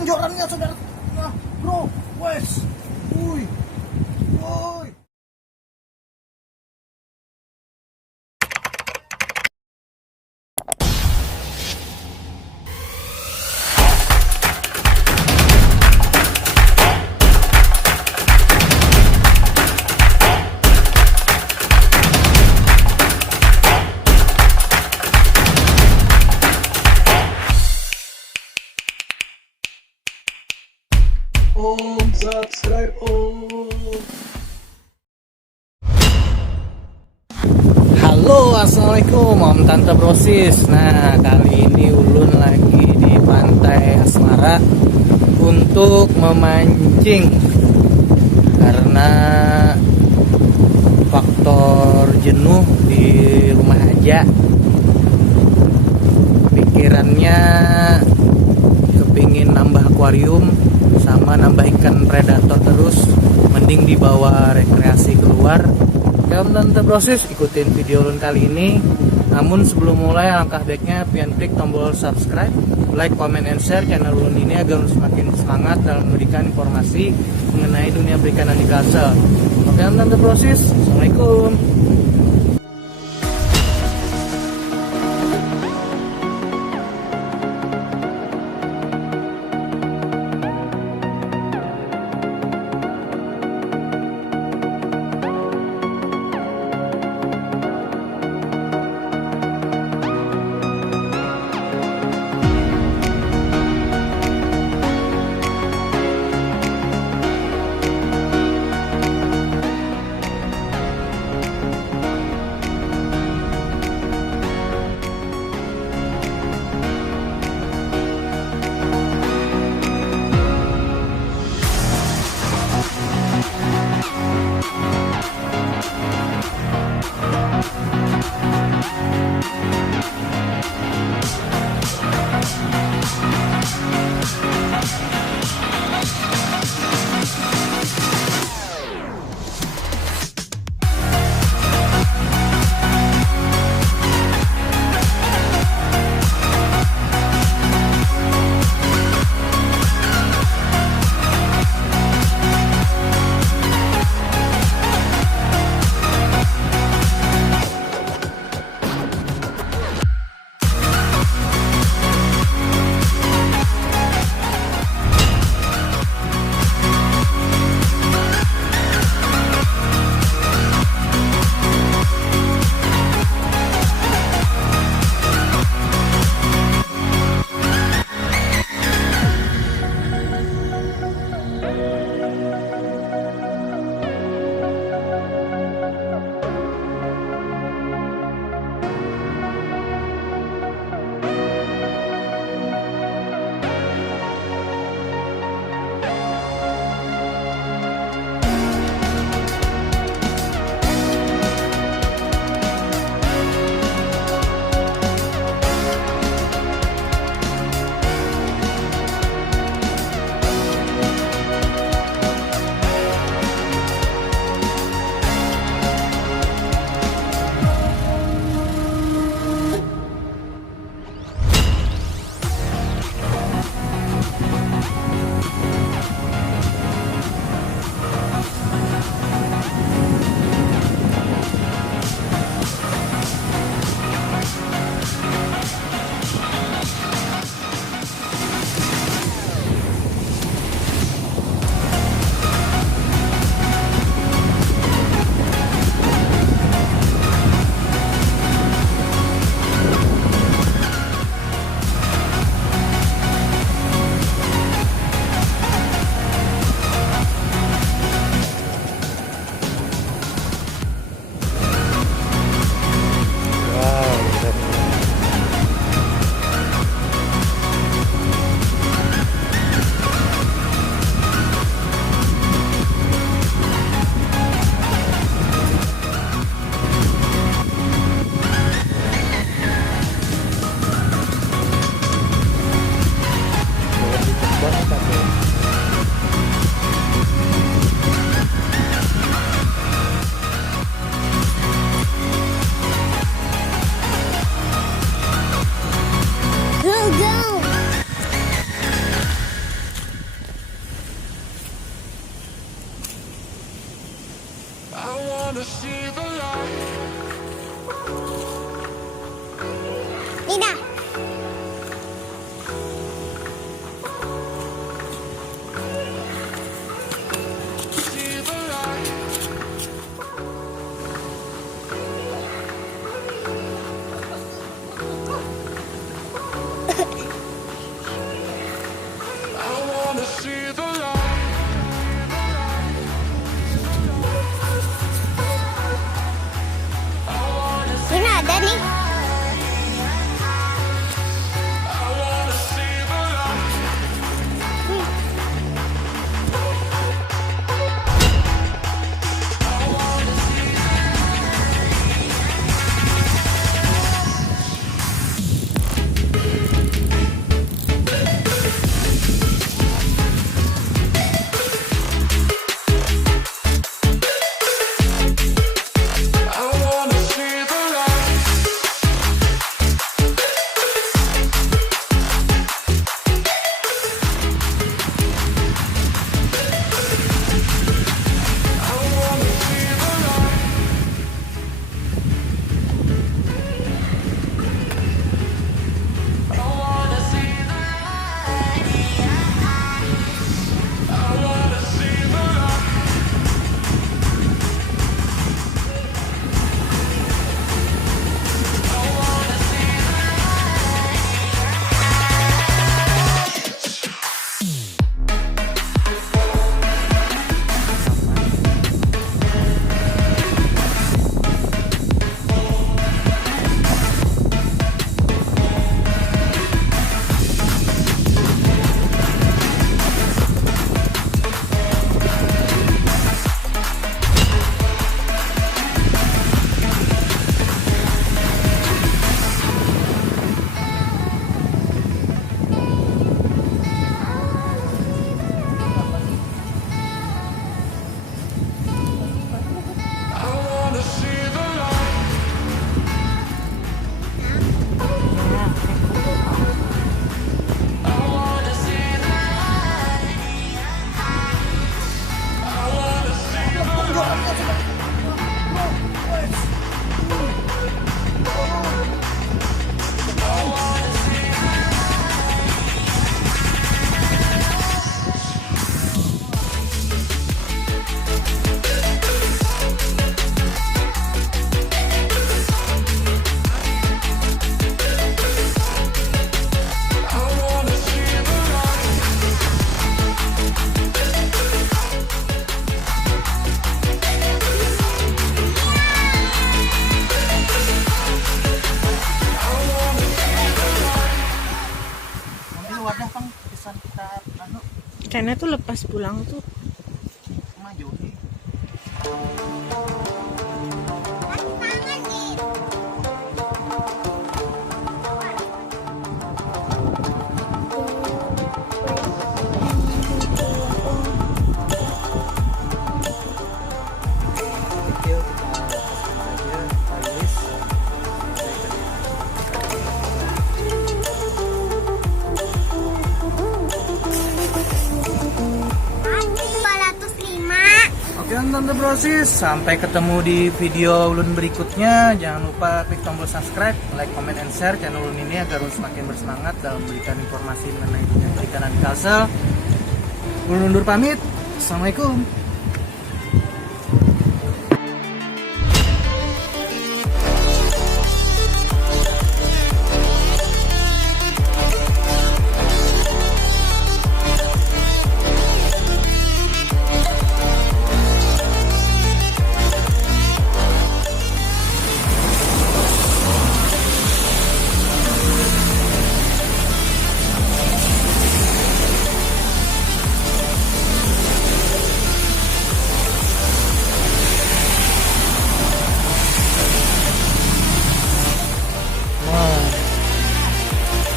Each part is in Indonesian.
langsung jorannya saudara. Nah, bro, wes. Wuih. Woi. Subscribe Halo, assalamualaikum Om Tante Brosis. Nah, kali ini Ulun lagi di pantai Asmara untuk memancing karena faktor jenuh di rumah aja. Pikirannya kepingin nambah aquarium sama nambah ikan predator terus, mending dibawa rekreasi keluar. Oke Om Tante Proses, ikutin video Ulun kali ini. Namun sebelum mulai, alangkah baiknya pian klik tombol subscribe, like, comment, and share channel Ulun ini agar semakin semangat dalam memberikan informasi mengenai dunia perikanan di Kalsel. Oke Om Tante Proses, Assalamualaikum. Ikannya tuh lepas pulang tuh. Maju. Tante proses, sampai ketemu di video ulun berikutnya. Jangan lupa klik tombol subscribe, like, comment, and share channel ulun ini agar ulun semakin bersemangat dalam memberikan informasi mengenai dunia perikanan di Kalsel. Ulun undur pamit. Assalamualaikum.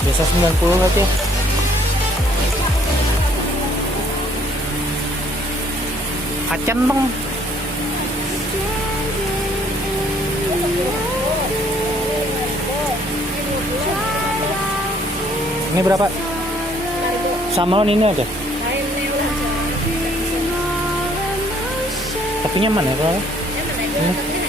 Biasa 90 berarti ya. Acan dong. Ini berapa? Sama ini aja. Tapi nyaman ya kalau? Nyaman aja.